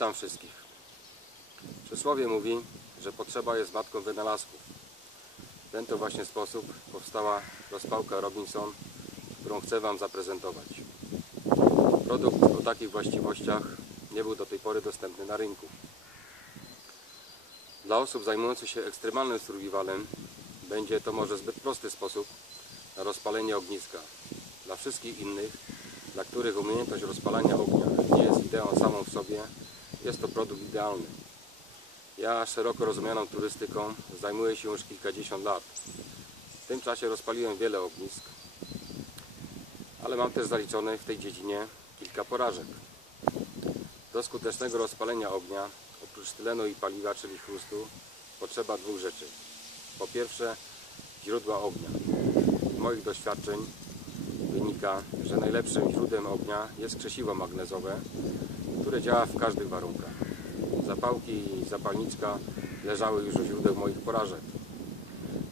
Witam wszystkich. Przysłowie mówi, że potrzeba jest matką wynalazków. W ten to właśnie sposób powstała rozpałka Robinson, którą chcę Wam zaprezentować. Produkt o takich właściwościach nie był do tej pory dostępny na rynku. Dla osób zajmujących się ekstremalnym survivalem będzie to może zbyt prosty sposób na rozpalenie ogniska. Dla wszystkich innych, dla których umiejętność rozpalania ognia nie jest ideą samą w sobie, jest to produkt idealny. Ja szeroko rozumianą turystyką zajmuję się już kilkadziesiąt lat. W tym czasie rozpaliłem wiele ognisk, ale mam też zaliczone w tej dziedzinie kilka porażek. Do skutecznego rozpalenia ognia, oprócz tlenu i paliwa, czyli chrustu, potrzeba dwóch rzeczy. Po pierwsze, źródła ognia. Z moich doświadczeń wynika, że najlepszym źródłem ognia jest krzesiwo magnezowe, które działa w każdych warunkach. Zapałki i zapalniczka leżały już u źródeł moich porażek.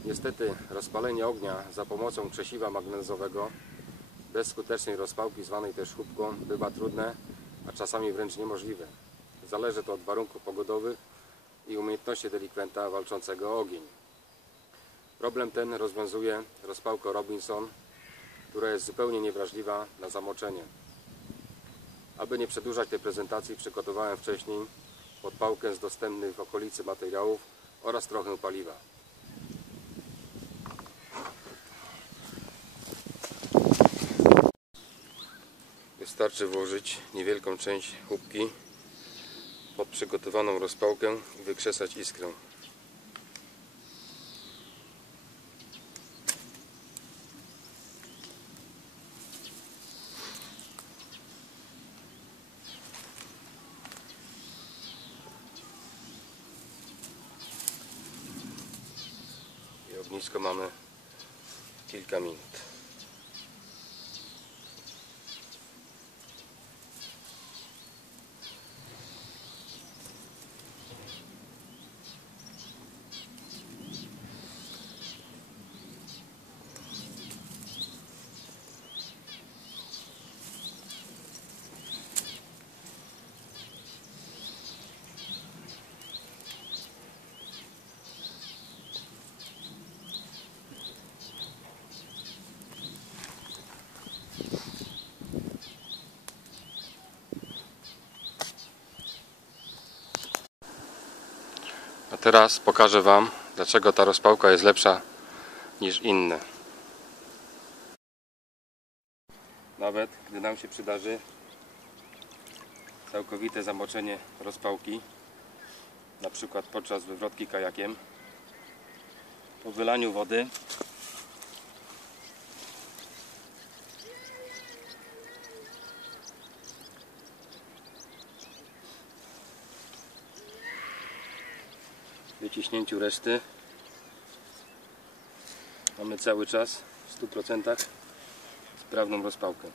Niestety rozpalenie ognia za pomocą krzesiwa magnezowego bez skutecznej rozpałki zwanej też chłupką bywa trudne, a czasami wręcz niemożliwe. Zależy to od warunków pogodowych i umiejętności delikwenta walczącego o ogień. Problem ten rozwiązuje rozpałka Robinson, która jest zupełnie niewrażliwa na zamoczenie. Aby nie przedłużać tej prezentacji, przygotowałem wcześniej podpałkę z dostępnych w okolicy materiałów oraz trochę paliwa. Wystarczy włożyć niewielką część chłupki pod przygotowaną rozpałkę i wykrzesać iskrę. I ognisko mamy kilka minut. A teraz pokażę Wam, dlaczego ta rozpałka jest lepsza niż inne. Nawet gdy nam się przydarzy całkowite zamoczenie rozpałki, na przykład podczas wywrotki kajakiem, po wylaniu wody wyciśnięciu reszty mamy cały czas w 100% sprawną rozpałkę.